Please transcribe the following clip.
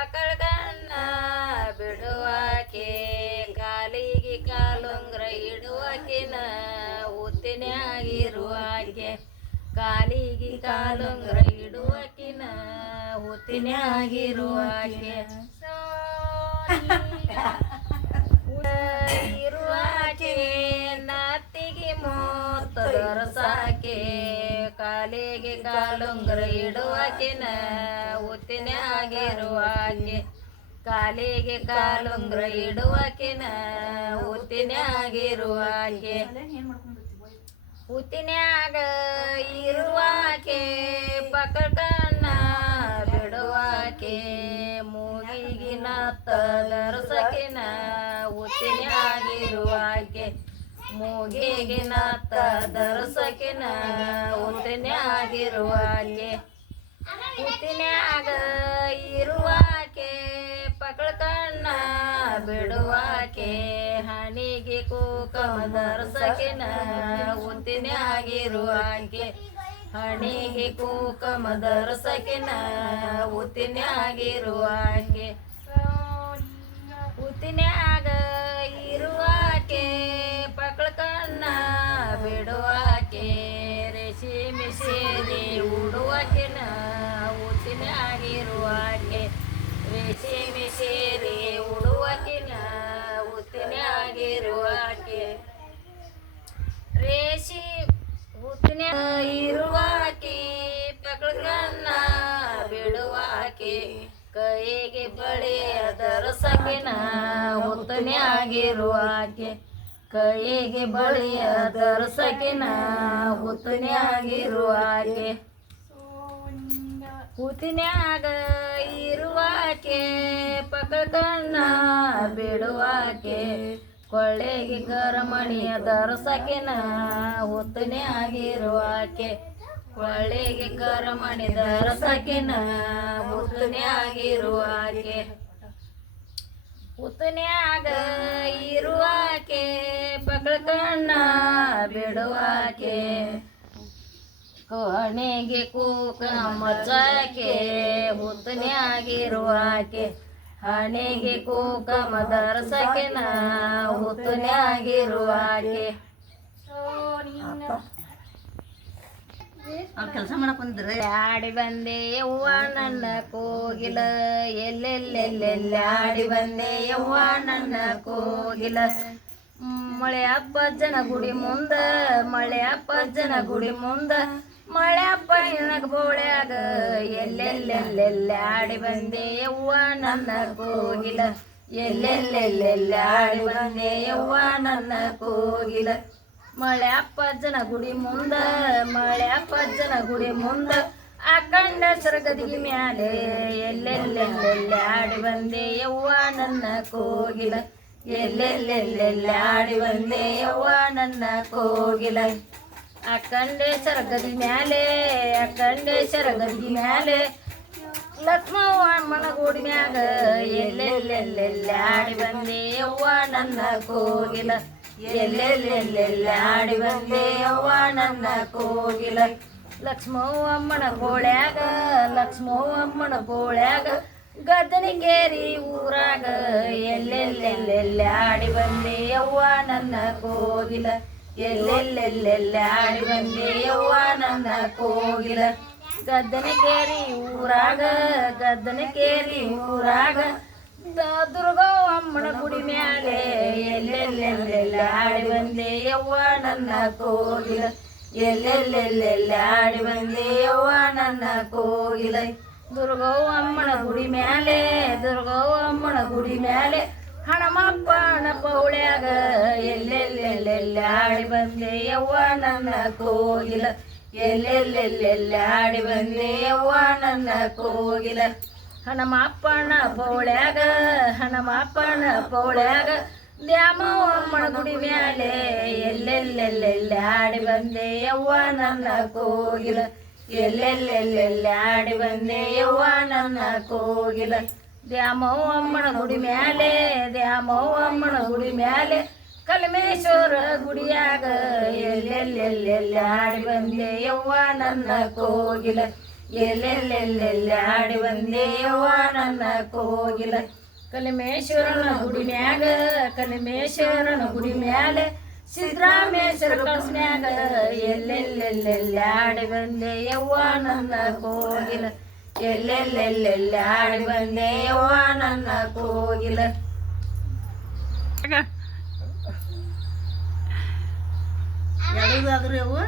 ಪಕಳ್ಗನ್ನ ಬಿಡುವಾಕೆ ಕಾಲಿಗೆ ಕಾಲುಂಗ್ರ ಇಡುವಾಕಿನ ಹುತ್ತಿನಾಗಿರುವಾಕೆ ಕಾಲಿಗೆ ಕಾಲುಂಗ್ರ ಇಡುವಾಕಿನ ಹುತ್ತಿನಾಗಿರುವಾಕೆ ಕಾಲುಂಗ್ರ ಇಡುವಾಕಿನ ಆಗಿರುವಾಕೆ. ಕಾಲಿಗೆ ಕಾಲುಂಗ್ರ ಇಡುವಾಕಿನ ಆಗಿರುವಾಕೆ. ಉತ್ತಿನ್ಯಾಗ ಇರುವಾಕೆ ಪಕಟನ್ನ ಬಿಡುವಾಕೆ. ಮೂಗಿಗಿನ ತದರ್ಸಕಿನ ಹುತ್ತಿನ್ಯಾಗಿರುವಾಕೆ ಮೂಗಿಗಿನ ತದರ್ಸಕಿನ ಉತ್ತಿನಾಗಿರುವಾಕೆ ಉತ್ತಿನ್ಯಾಗ ಇರುವಾಕೆ ಪಕಳ್ಕಣ್ಣ ಬಿಡುವಾಕೆ. ಹಣಿಗೆ ಕೂಕಮ ದರ್ಸಕಿನ ಉತ್ತಿನಾಗಿರುವಾಕೆ ಹಣಿಗೆ ಕೂಕಮ ದರ್ಸಕಿನ ಉತ್ತಿನಾಗಿರುವಾಕೆ ಹುತ್ತಿನ್ಯಾಗ ಉಡುವಾಕಿನ ಹುತ್ತಿನಾಗಿರುವಾಕೆ ರೇಷಿಮಿ ಸೇರಿ ಉಡುವಾಕಿನ ಹುತ್ತಿನಾಗಿರುವಾಕೆ ರೇಷಿ ಹುತ್ತಿನ ಇರುವಾಕೆ ಪಕಳ್ಕಣ್ಣ ಬಿಡುವಾಕೆ ಕೈಗೆ ಬಳೆಯ ದರಸಕಿನ ಹುತ್ತನೆ ಆಗಿರುವಾಕೆ ಕೈಗೆ ಬಳೆಯ ದರಸಕಿನ ಹುತ್ತನೆ ಆಗಿರುವಾಕೆ ಹುತ್ತಿನ್ಯಾಗ ಇರುವಾಕೆ ಪಕಕಣ್ಣ ಬಿಡುವಾಕೆ, ಕೊಳ್ಳೆಗೆ ಕರಮಣಿಯ ದರಸಕಿನ ಹುತ್ತನೆ ಆಗಿರುವಾಕೆ, ಕೊಳ್ಳೆಗೆ ಕರಮಣಿ ದರಸಕಿನ ಹುತ್ತನೆ ಆಗಿರುವಾಕೆ. ಹುತ್ತನ್ಯಾಗ ಇರುವಾಕೆ ಪಕಳ್ಕಣ್ಣ ಬಿಡುವಾಕೆ ಕೊನೆಗೆ ಕೂಕ ಮಚ್ಚಾಕೆ ಹುತ್ತನ್ಯಾಗಿರುವಾಕೆ ಹಣೆಗೆ ಕೂಕ ಮದರ್ಸಕಿನ ಹುತ್ತನ್ಯಾಗಿರುವಾಕೆ ಅವ್ರು ಕೆಲಸ ಮಾಡಕೊಂದ್ರೆ ಆಡಿ ಬಂದೆ ಯವ್ವ ನನ್ನ ಕೋಗಿಲ. ಎಲ್ಲೆಲ್ಲೆಲ್ಲೆಲ್ಲಾಡಿ ಬಂದೆ ಯವ್ವ ನನ್ನ ಕೋಗಿಲ. ಮಳೆ ಅಪ್ಪಜ್ಜನ ಗುಡಿ ಮುಂದ, ಮಳೆ ಅಪ್ಪಜ್ಜನ ಗುಡಿ ಮುಂದ. ಮಳೆ ಅಪ್ಪ ನನಗ ಬೋಳ್ಯಾಗ ಎಲ್ಲೆಲ್ಲೆಲ್ಲೆಲ್ಲಾಡಿ ಬಂದೆ ಯವ್ವ ನನ್ನ ಕೋಗಿಲ. ಎಲ್ಲೆಲ್ಲೆಲ್ಲೆಲ್ಲಾಡಿ ಬಂದೆ ಯವ್ವ ನನ್ನ ಕೋಗಿಲ. ಮಳೆ ಅಪ್ಪಜ್ಜನ ಗುಡಿ ಮುಂದ, ಮಳೆ ಅಪ್ಪಜ್ಜನ ಗುಡಿ ಮುಂದ ಅಖಂಡ ಸರಗದಿಗೆ ಮ್ಯಾಲೆ ಎಲ್ಲೆಲ್ಲೆಲ್ಲೆಲ್ಲೆ ಆಡಿ ಬಂದೆ ಯವ್ವ ನನ್ನ ಕೋಗಿಲ. ಎಲ್ಲೆಲ್ಲೆಲ್ಲೆಲ್ಲೆ ಆಡಿ ಬಂದೆ ಯವ್ವ ನನ್ನ ಕೋಗಿಲ. ಅಕ್ಕಂಡೆ ಸರಗದಿ ಮ್ಯಾಲೆ ಅಕ್ಕಂಡೆ ಸರಗದಿ ಮ್ಯಾಲೆ ಲಕ್ಷ್ಮವ್ವ ಮನಗೂಡಿ ಮ್ಯಾಗ ಎಲ್ಲೆಲ್ಲೆಲ್ಲೆಲ್ಲೆ ಆಡಿ ಬಂದೆ ಯವ್ವ ನನ್ನ ಕೋಗಿಲ ಎಲ್ಲೆಲ್ಲೆಲ್ಲೆಲ್ಲ ಆಡಿ ಬಂದೆ ಯವ್ವ ನನ್ನ ಕೋಗಿಲ ಲಕ್ಷ್ಮವ್ವಮ್ಮನ ಗೋಳ್ಯಾಗ ಲಕ್ಷ್ಮವ್ವಮ್ಮನ ಗೋಳ್ಯಾಗ ಗದ್ದನಿಗೇರಿ ಊರಾಗ ಎಲ್ಲೆಲ್ಲೆಲ್ಲೆಲ್ಲ ಆಡಿ ಬಂದೆ ಯವ್ವ ನನ್ನ ಕೋಗಿಲ ಎಲ್ಲೆಲ್ಲೆಲ್ಲೆಲ್ಲ ಆಡಿ ಬಂದೆ ಯವ್ವ ನನ್ನ ಕೋಗಿಲ. ಗದ್ದನಿಗೇರಿ ಊರಾಗ ಗದ್ದನಿಗೇರಿ ಊರಾಗ. ದುರ್ಗವ್ವಮ್ಮನ ಗುಡಿ ಮ್ಯಾಲೆ ಎಲ್ಲೆಲ್ಲೆಲ್ಲೆಲ್ಲ ಆಡಿ ಬಂದೆ ಯವ್ವ ನನ್ನ ಕೋಗಿಲ. ಎಲ್ಲೆಲ್ಲೆಲ್ಲೆಲ್ಲ ಆಡಿ ಬಂದೆ ಯವ್ವ ನನ್ನ ಕೋಗಿಲ. ದುರ್ಗವ್ವಮ್ಮನ ಗುಡಿ ಮ್ಯಾಲೆ ದುರ್ಗವ್ವಮ್ಮನ ಗುಡಿ ಮ್ಯಾಲೆ ಹಣಮಪ್ಪನ ಪೌಳ್ಯಾಗ ಎಲ್ಲೆಲ್ಲೆಲ್ಲೆಲ್ಲ ಆಡಿ ಬಂದೆ ಯವ್ವ ನನ್ನ ಕೋಗಿಲ ಎಲ್ಲೆಲ್ಲೆಲ್ಲೆಲ್ಲ ಆಡಿ ಬಂದೆ ಯವ್ವ ನನ್ನ ಕೋಗಿಲ ಹಣಮಪ್ಪನ ಪೌಳ್ಯಾಗ ಹಣಮಪ್ಪನ ಪೌಳ್ಯಾಗ ದ್ಯಾಮವ್ವಮ್ಮನ ಗುಡಿ ಮ್ಯಾಲೆ ಎಲ್ಲೆಲ್ಲೆಲ್ಲೆಲ್ಲ ಆಡಿ ಬಂದೆ ಯವ್ವ ನನ್ನ ಕೋಗಿಲ ಎಲ್ಲೆಲ್ಲೆಲ್ಲೆಲ್ಲ ಆಡಿ ಬಂದೆ ಯವ್ವ ನನ್ನ ಕೋಗಿಲ ದ್ಯಾಮವ್ವಮ್ಮನ ಗುಡಿ ಮ್ಯಾಲೆ ದ್ಯಾಮವ್ವಮ್ಮನ ಗುಡಿ ಮ್ಯಾಲೆ ಕಲ್ಮೇಶ್ವರ ಗುಡಿಯಾಗ ಎಲ್ಲೆಲ್ಲೆಲ್ಲೆಲ್ಲ ಆಡಿ ಬಂದೆ ಯವ್ವ ನನ್ನ ಕೋಗಿಲ ಎಲ್ಲೆಲ್ಲೆಲ್ಲೆಲ್ಲಿ ಆಡಿ ಬಂದೆ ಯವ್ವ ನನ್ನ ಕೋಗಿಲ ಕಲಿಮೇಶ್ವರನ ಗುಡಿ ಮ್ಯಾಗ ಕಲಿಮೇಶ್ವರನ ಗುಡಿ ಮ್ಯಾಲೆ ಸಿದ್ದರಾಮೇಶ್ವರ ಕಳ್ಸ್ನ್ಯಾಗ ಎಲ್ಲೆಲ್ಲೆಲ್ಲೆಲ್ಲಿ ಆಡಿ ಬಂದೆ ಯವ್ವ ನನ್ನ ಕೋಗಿಲ ಎಲ್ಲೆಲ್ಲೆಲ್ಲೆಲ್ಲಿ ಆಡಿ ಬಂದೆ ಯವ್ವ ನನ್ನ ಕೋಗಿಲ ಎಡದಾದ್ರಿ ಅವು